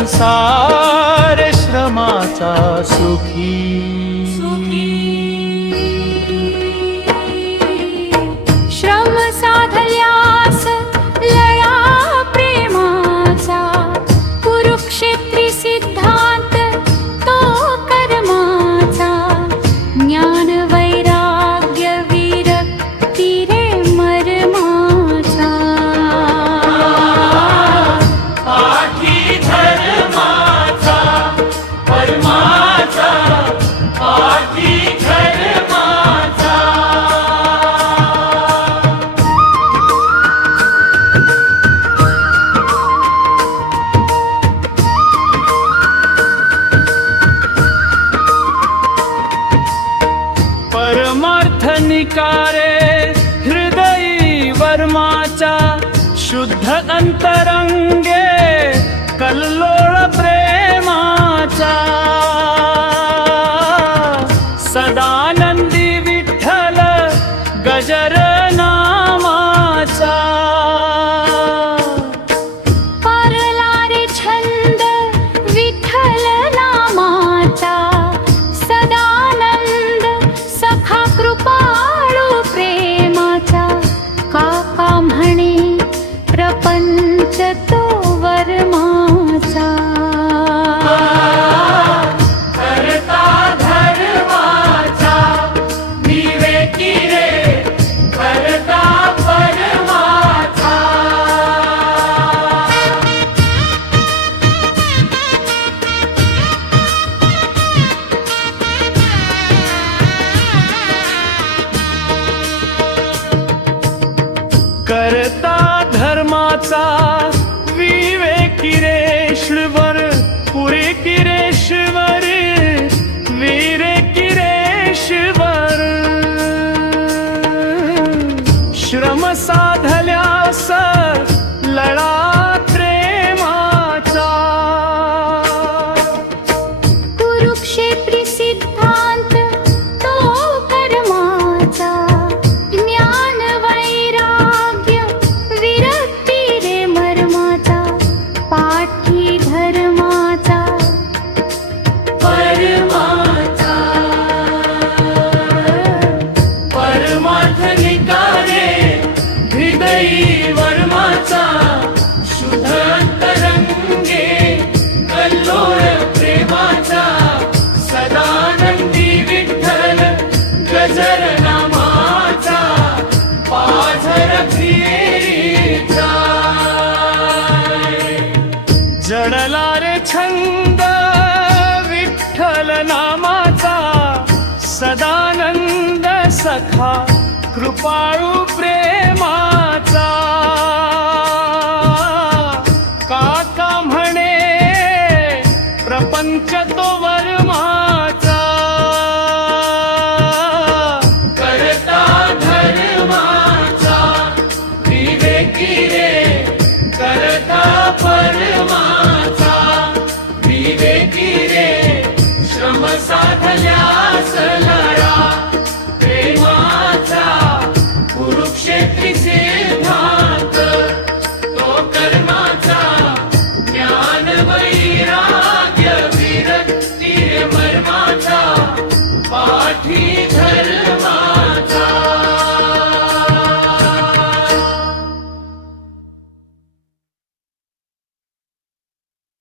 संसार श्रमाचा सुखी श्रम साधल्यास लळा प्रेमाचा कुरुक्षेत्री सिद्धांत तो कर्माचा ज्ञान वैराग्य विरक्ती रे मर्माचा पाठी धर्माचा परमाचा पाठी धर्माचा परमार्थ निकारे हृदयी वर्माचा शुद्ध अंतरंगे कल्लोळ प्रेमाचा सदानंदी विठ्ठल गजर नामाचा पारला रे छंद विठ्ठल नामाचा सदानंद सखा कृपाळू प्रेमाचा काका म्हणे प्रपंच तो वर्माचा करता धर्माचा विवेकी रे करता परमाचा करता धर्माचा विवेकी रेश्वर पुरी किरेश्वर वीरे किरेश्वर श्रम साधल्यास लळा प्रेमाचा कुरुक्षेत्री सिद्धांत तो कर्माचा ज्ञान वैराग्य विरक्ती रे मर्माचा पाठी धर्माचा परमाचा परमार्थ निकारे हृदयी वर्माचा शुद्ध अंतरंगे कल्लोळ प्रेमाचा सदानंदी विठ्ठल गजर नामाचा पाझर प्रियेचा जडला रे छंद विठ्ठल नामाचा सदानंद सखा कृपाळू प्रेमाचा काका म्हणे प्रपंच तो वर्माचा करता धर्माचा विवेकी रे करता परमाचा विवेकी रे श्रम साधल्यास